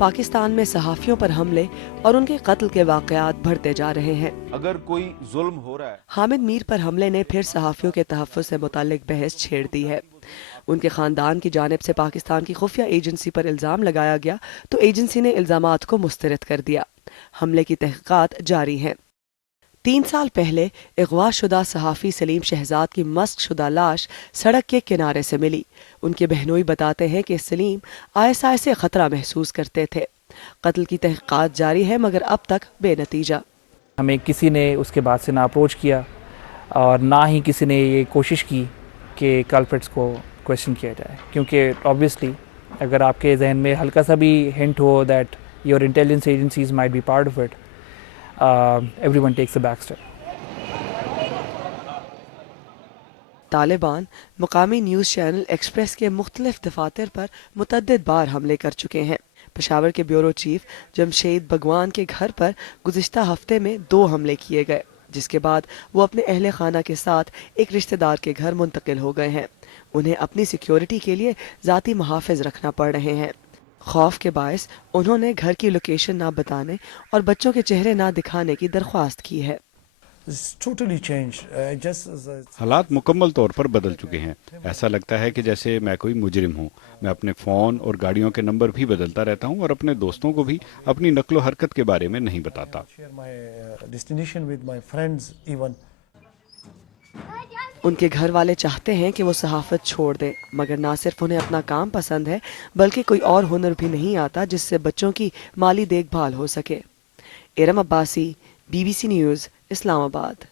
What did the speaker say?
پاکستان میں صحافیوں پر حملے اور ان کے قتل کے واقعات بڑھتے جا رہے ہیں۔ اگر کوئی ظلم ہو رہا ہے، حامد میر پر حملے نے پھر صحافیوں کے تحفظ سے متعلق بحث چھیڑ دی ہے۔ ان کے خاندان کی جانب سے پاکستان کی خفیہ ایجنسی پر الزام لگایا گیا تو ایجنسی نے الزامات کو مسترد کر دیا۔ حملے کی تحقیقات جاری ہیں۔ 3 سال پہلے اغوا شدہ صحافی سلیم شہزاد کی مسخ شدہ لاش سڑک کے کنارے سے ملی۔ ان کے بہنوئی بتاتے ہیں کہ سلیم ISI سے خطرہ محسوس کرتے تھے۔ قتل کی تحقیقات جاری ہے مگر اب تک بے نتیجہ۔ ہمیں کسی نے اس کے بعد سے نہ اپروچ کیا اور نہ ہی کسی نے یہ کوشش کی کہ کلپریٹس کو کویشچن کیا جائے، کیونکہ آبویسلی اگر آپ کے ذہن میں ہلکا سا بھی ہنٹ ہو that your intelligence agencies might be part of it, everyone takes a back step. Taliban مقامی نیوز چینل ایکسپریس کے مختلف دفاتر پر متعدد بار حملے کر چکے ہیں۔ پشاور کے بیورو چیف جمشید بگوان کے گھر پر گزشتہ ہفتے میں 2 حملے کیے گئے، جس کے بعد وہ اپنے اہل خانہ کے ساتھ ایک رشتہ دار کے گھر منتقل ہو گئے ہیں۔ انہیں اپنی سیکیورٹی کے لیے ذاتی محافظ رکھنا پڑ رہے ہیں۔ خوف کے باعث انہوں نے گھر کی لوکیشن نہ بتانے اور بچوں کے چہرے نہ دکھانے کی درخواست کی ہے۔ حالات مکمل طور پر بدل چکے ہیں۔ ایسا لگتا ہے کہ جیسے میں کوئی مجرم ہوں۔ میں اپنے فون اور گاڑیوں کے نمبر بھی بدلتا رہتا ہوں اور اپنے دوستوں کو بھی اپنی نقل و حرکت کے بارے میں نہیں بتاتا۔ ان کے گھر والے چاہتے ہیں کہ وہ صحافت چھوڑ دیں، مگر نہ صرف انہیں اپنا کام پسند ہے بلکہ کوئی اور ہنر بھی نہیں آتا جس سے بچوں کی مالی دیکھ بھال ہو سکے۔ ارم عباسی، BBC نیوز، اسلام آباد۔